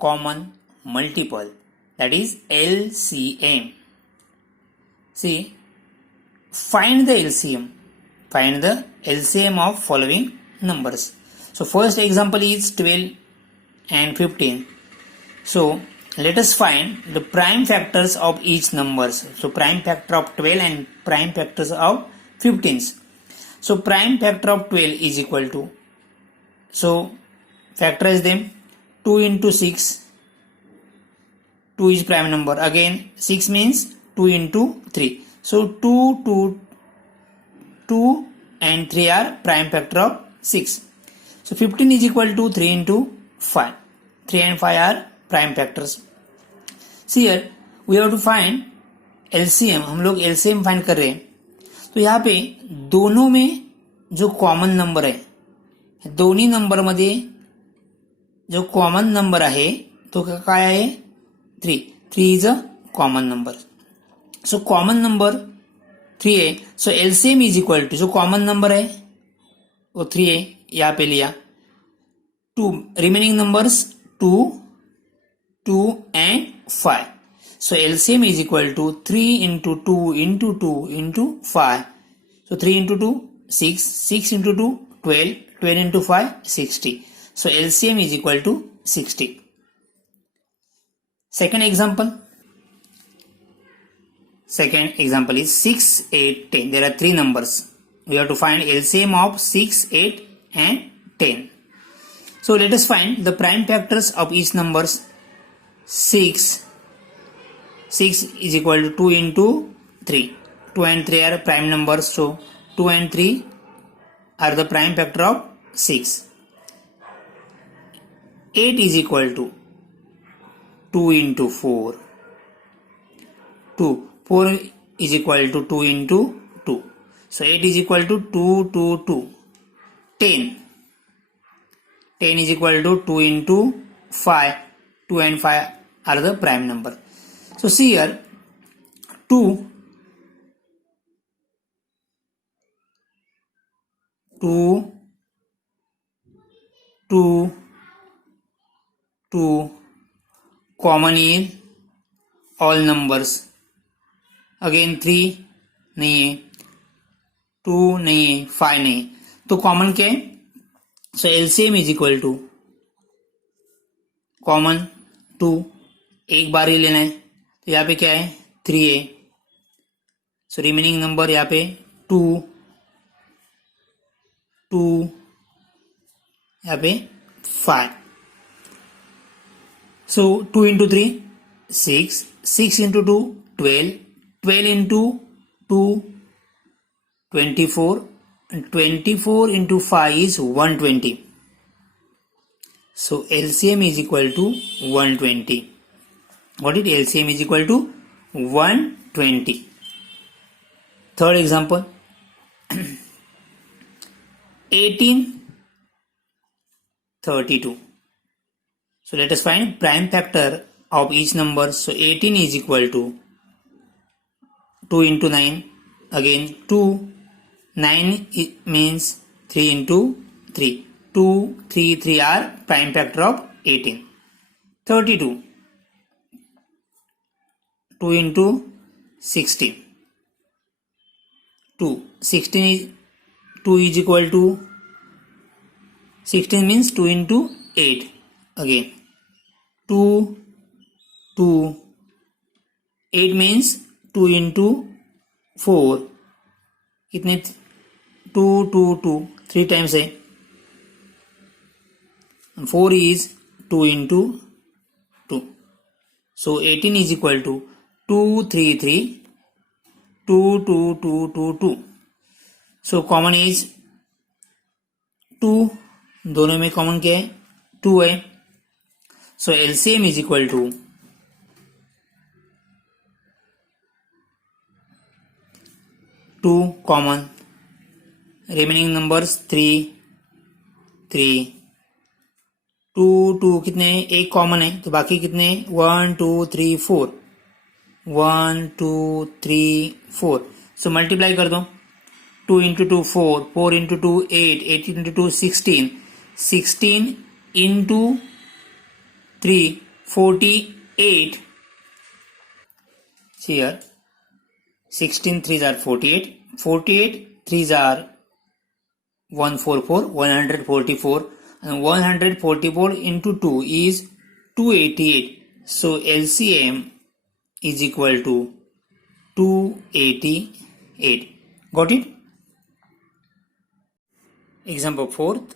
Common multiple, that is LCM. See, find the LCM. Find the LCM of following numbers. So first example is 12 and 15. So let us find the prime factors of each numbers. So prime factor of 12 and prime factors of 15. So prime factor of 12 is equal to, so factorize them. 2 into 6, 2 is prime number. Again 6 means 2 into 3. So 2 and 3 are prime factor of 6. So 15 is equal to 3 into 5. 3 and 5 are prime factors. See here we have to find LCM. हम लोग LCM find कर रहे हैं. तो यहाँ पे दोनों में जो कॉमन नंबर है, दोन्ही नंबर मध्ये जो कॉमन नंबर आहे तो काय आहे 3. 3 is a common number. So common number 3 है. So LCM is equal to, जो कॉमन नंबर है वो 3 है, यहाँ पे लिया. 2 remaining numbers 2, 2 and 5. So LCM is equal to 3 into 2 into 2 into 5. So 3 into 2 6, 6 into 2 12, 12 into 5 60. So LCM is equal to 60. Second example. Second example is 6, 8, 10. There are three numbers. We have to find LCM of 6, 8 and 10. So let us find the prime factors of each numbers. 6 is equal to 2 into 3. 2 and 3 are prime numbers. So 2 and 3 are the prime factor of 6. 8 is equal to 2 into 4. 2. 4 is equal to 2 into 2. So 8 is equal to 2, 2, 2. 10. 10 is equal to 2 into 5. 2 and 5 are the prime number. So see here 2, 2, 2, 2 common is all numbers. Again 3 नहीं है, 2 नहीं है, 5 नहीं है, तो common क्या है? So LCM is equal to common 2 एक बार ही लेना है. तो यहाँ पे क्या है 3 है. सो रिमेनिंग नंबर यहाँ पे 2, 2 यहाँ पे 5. So 2 into 3 6, 6 into 2 12, 12 into 2 24, and 24 into 5 is 120. So LCM is equal to 120. What is LCM is equal to 120. Third example 18, 32. So let us find prime factor of each number. So 18 is equal to 2 into 9. Again 2. 9 means 3 into 3. 2, 3, 3 are prime factor of 18. 32. 2 into 16. 2. 16 is 2 is equal to 16 means 2 into 8. Again 2, 2, 8 means 2 into 4. कितने 2, 2, 2 3 times है. 4 is 2 into 2. So 18 is equal to 2, 3, 3, 2, 2, 2, 2, 2. So common is 2. दोनों में common क्या है 2 है. So LCM is equal to 2 common, remaining numbers 3, 3, 2, 2 कितने एक common है तो बाकी कितने 1, 2, 3, 4, 1, 2, 3, 4. सो मल्टीप्लाई कर दो 2 into 2 4, 4 into 2 8, 8 into 2 16, 16 into 3 48. Here 16 3s are 48, 48 3s are 144, 144, and 144 into 2 is 288. So LCM is equal to 288. Got it? Example 4th,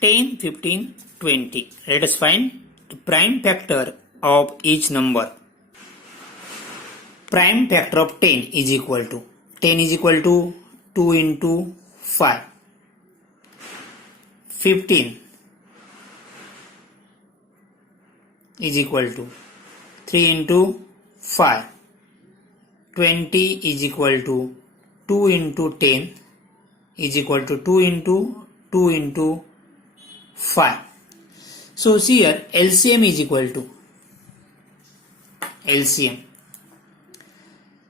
10, 15, 20. Let us find the prime factor of each number. Prime factor of 10 is equal to 10 is equal to 2 into 5. 15 is equal to 3 into 5. 20 is equal to 2 into 10 is equal to 2 into 2 into 5. So see here LCM is equal to LCM.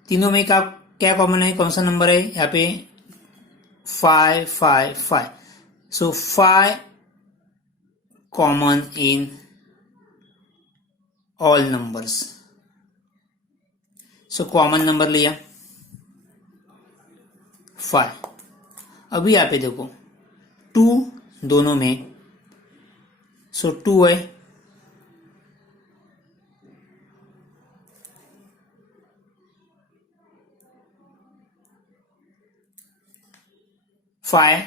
तीनों में क्या common है, कौन सा number है यहाँ पे 5 5 5. So 5 common in all numbers. So common number लिया 5. अभी यहाँ पे देखो 2 दोनों में, सो 2 है, फाइव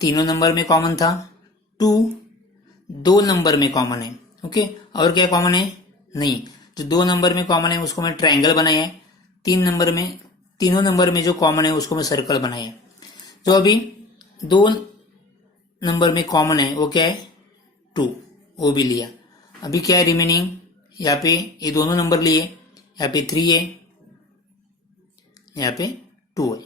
तीनों नंबर में कॉमन था, 2 दो नंबर में कॉमन है. ओके, और क्या कॉमन है नहीं. जो 2 नंबर में कॉमन है उसको मैं ट्रायंगल बनाया है, 3 नंबर में, तीनों नंबर में जो कॉमन है उसको मैं सर्कल बनाया है. तो अभी 2 नंबर में कॉमन है वो क्या है 2, वो भी लिया. अभी क्या है रिमेनिंग, यहाँ पे ये दोनों नंबर लिए, यहाँ पे 3 है, यहाँ पे 2 है.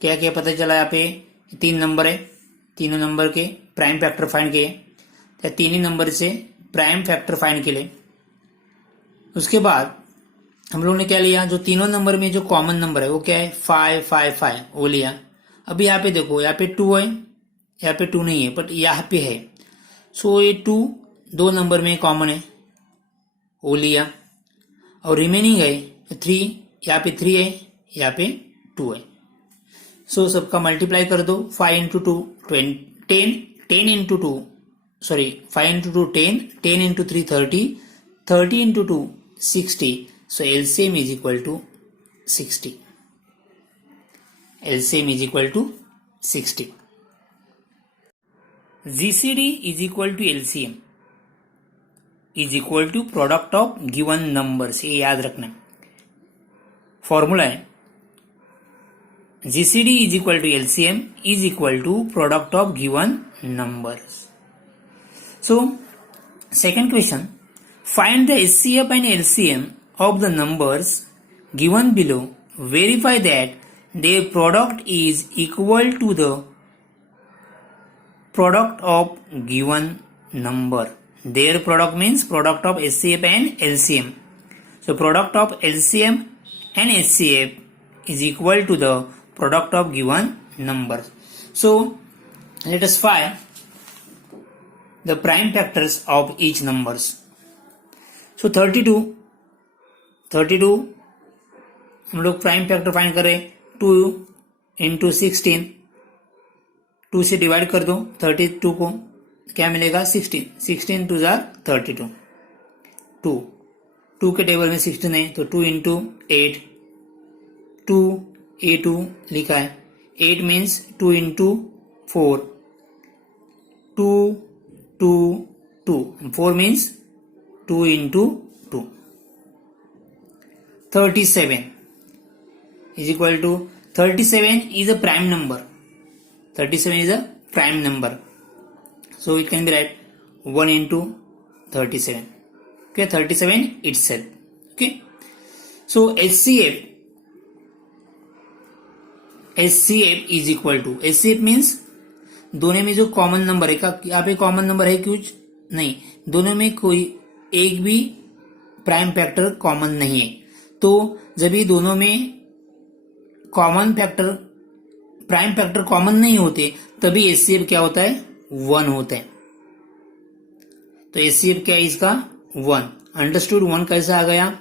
क्या क्या पता चला, यहाँ पे 3 नंबर है, तीनों नंबर के प्राइम फैक्टर फाइंड किए, या तीन ही नंबर से प्राइम फैक्टर फाइंड के लिए. उसके बाद हम लोग ने क्या लिया, जो तीनों नंबर में जो कॉमन नंबर है वो क्या है 5 5 5, वो लिया. अभी यहाँ पे देखो, यहाँ पे 2 है, यहाँ पे 2 नहीं है, बट यहाँ पे है. सो ये 2 दो नंबर में कॉमन है, वो लिया. और रिमेनिंग है 3, यहाँ पे 3 है, यहाँ पे 2 है. सो सबका मल्टीप्लाई कर दो. 5 into 2 10, 10 into 2 sorry 5 into 2 10, 10 into 3 30, 30 into 2 60. So LCM is equal to 60. LCM is equal to 60. GCD is equal to LCM is equal to product of given numbers. ये याद रखना. फॉर्मूला है GCD is equal to LCM is equal to product of given numbers. So second question, find the HCF and LCM of the numbers given below. Verify that their product is equal to the product of given number. Their product means product of HCF and LCM. So product of LCM and HCF is equal to the product of given number. So let us find the prime factors of each numbers. So 32 हम लोग prime factor find करें. 2 into 16, 2 से divide कर दो 32 को, क्या मिलेगा 16, 16 to jar 32. 2 के टेबल में 16 है, तो 2 इंटू 8, 2 A2 लिखा है. 8 means 2 into 4, 2 2 2, 4 means 2 into 2. 37 is equal to 37 is a prime number. 37 is a prime number. So it can be write 1 into 37. Okay, 37 itself. Okay. So HCF is equal to, HCF means दोनों में जो common number है, का यहाँ पे common number है कुछ नहीं, दोनों में कोई एक भी प्राइम फैक्टर कॉमन नहीं है. तो जब ये दोनों में common factor prime factor common नहीं होते तभी एचसीएफ क्या होता है 1 होता है. तो एचसीएफ क्या है इसका 1. अंडरस्टूड. 1 कैसा आ गया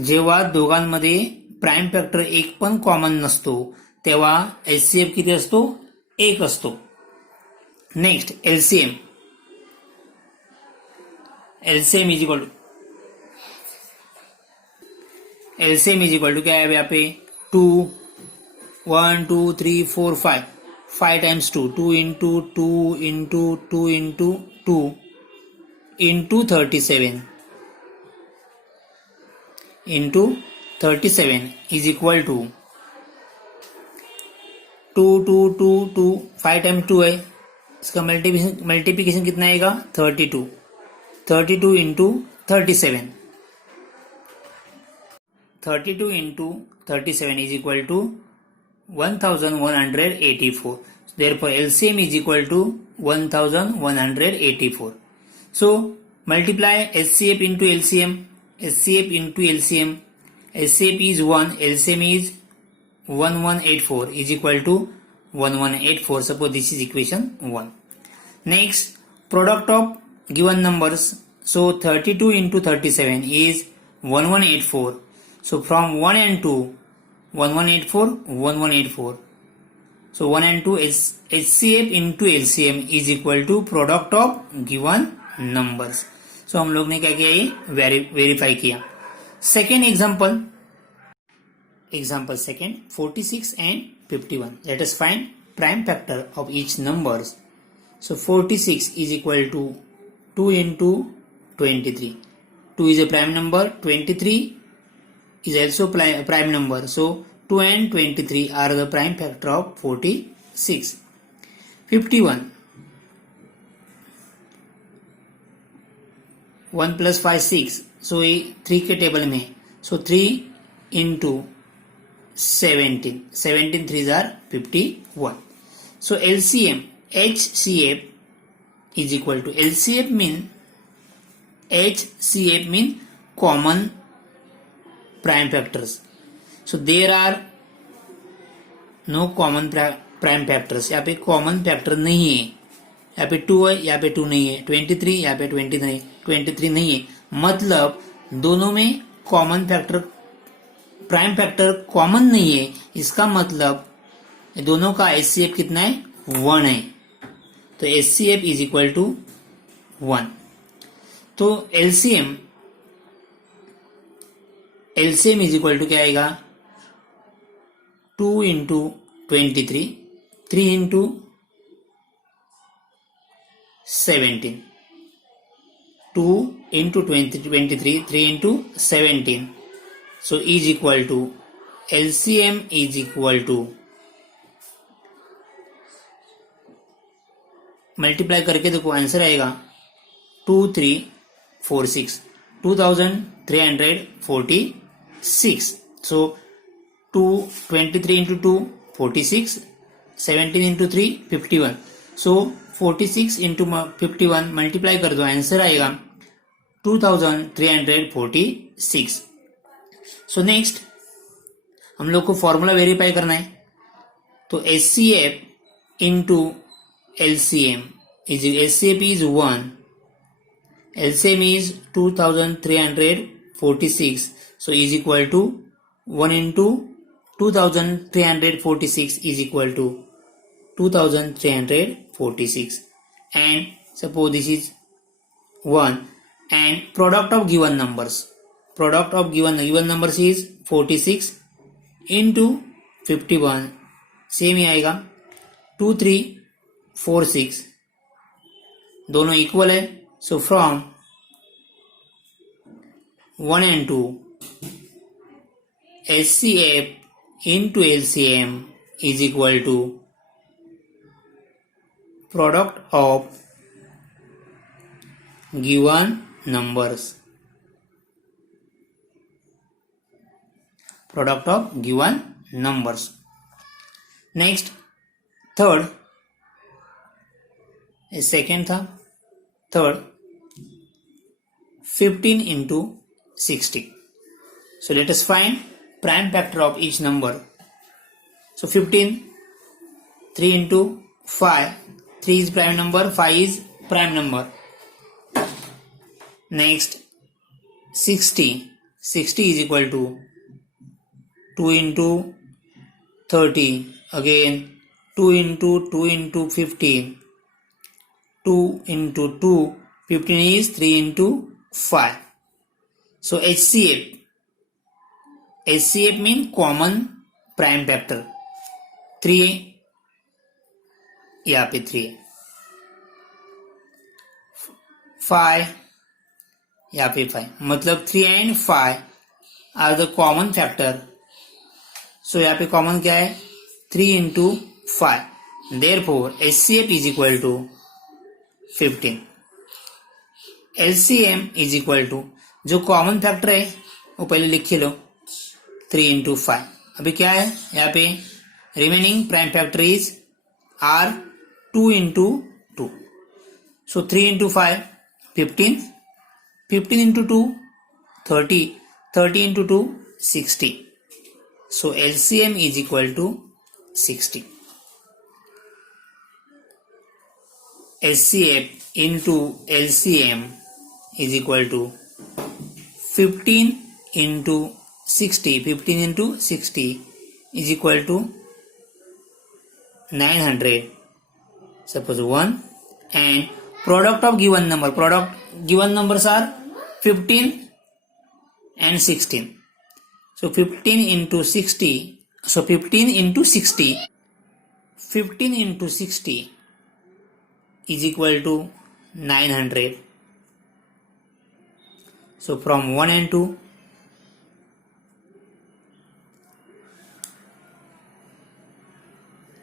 जेव्हा दोघांमध्ये प्राइम फॅक्टर एक पण कॉमन नसतो तेव्हा एचसीएफ किती असतो 1 असतो. Next LCM. LCM is equal to क्या है यहाँ पे 2 1 2 3 4 5 5 times 2 2 into 2 into 2 into 2 into 37 into 37 is equal to 2 2 2 2 5 times 2 है. इसका मल्टीप्लिकेशन कितना आएगा 32 32 into 37 32 into 37 is equal to 1184. Therefore, LCM is equal to 1184. So, multiply HCF into LCM. HCF into LCM. HCF is 1. LCM is 1184 is equal to 1184. Suppose this is equation 1. Next, product of given numbers. So, 32 into 37 is 1184. So from 1 and 2, 1184, 1184. So 1 and 2 is HCF into LCM is equal to product of given numbers. So हम लोग ने क्या किया ये verify किया. Second example second 46 and 51. Let us find prime factor of each numbers. So 46 is equal to 2 into 23. 2 is a prime number, 23 is also prime number. So 2 and 23 are the prime factor of 46. 51. 1 plus 5 6. So ये 3 के table में. So 3 into 17. 17 3s are 51. So LCM HCF is equal to LCF mean common prime factors. So there are no common prime factors. यहाँ पे common factor नहीं है. यहाँ पे 2 है, यहाँ पे 2 नहीं है. 23 यहाँ पे 23 नहीं है. मतलब दोनों में common factor prime factor common नहीं है. इसका मतलब दोनों का HCF कितना है 1 है. तो HCF is equal to 1. तो LCM इज इक्वल टू क्या आएगा 2 into 23 3 into 17 2 into 23 3 into 17. So is equal to LCM is equal to multiply करके देखो आंसर आएगा 2346 2346. So 23 into 2 46 17 into 3 51. So 46 into 51 multiply कर दो आंसर आएगा 2346. सो नेक्स्ट हम लोग को फॉर्मूला वेरीफाई करना है. तो HCF into LCM is HCF is 1. LCM is 2346. So is equal to 1 into 2346 is equal to 2346. And suppose this is 1. And product of given numbers. Product of given numbers is 46 into 51. Same ही आएगा 2346. दोनों equal है. So from 1 and 2 HCF into LCM is equal to product of given numbers. Product of given numbers. Next, third, second था third 15 into 60. So let us find prime factor of each number. So 15, 3 into 5, 3 is prime number, 5 is prime number. Next 60, 60 is equal to 2 into 30, again 2 into 15, 2 into 2, 15 is 3 into 5. So HCF means common prime factor. 3 यहाँ पे 3 है, 5 यहाँ पे 5, मतलब 3 and 5 are the common factor. So यहाँ पे common क्या है? 3 into 5. Therefore HCF is equal to 15. LCM is equal to, जो कॉमन फैक्टर है वो पहले लिख लो, 3 into 5. अभी क्या है यहाँ पे? Remaining prime factor is are 2 into 2. So 3 into 5, 15, 15 into 2, 30, 30 into 2, 60. So LCM is equal to 60. HCF into LCM is equal to 15 into 60. 15 into 60 is equal to 900. Suppose 1, and product of given number. Given numbers are 15 and 16. So 15 into 60. So 15 into 60. 15 into 60 is equal to 900. So from 1 and 2,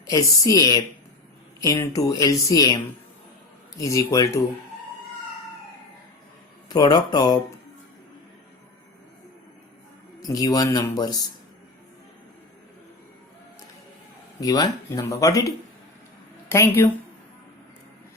HCF into LCM is equal to product of given numbers. Given number. Got it? Thank you.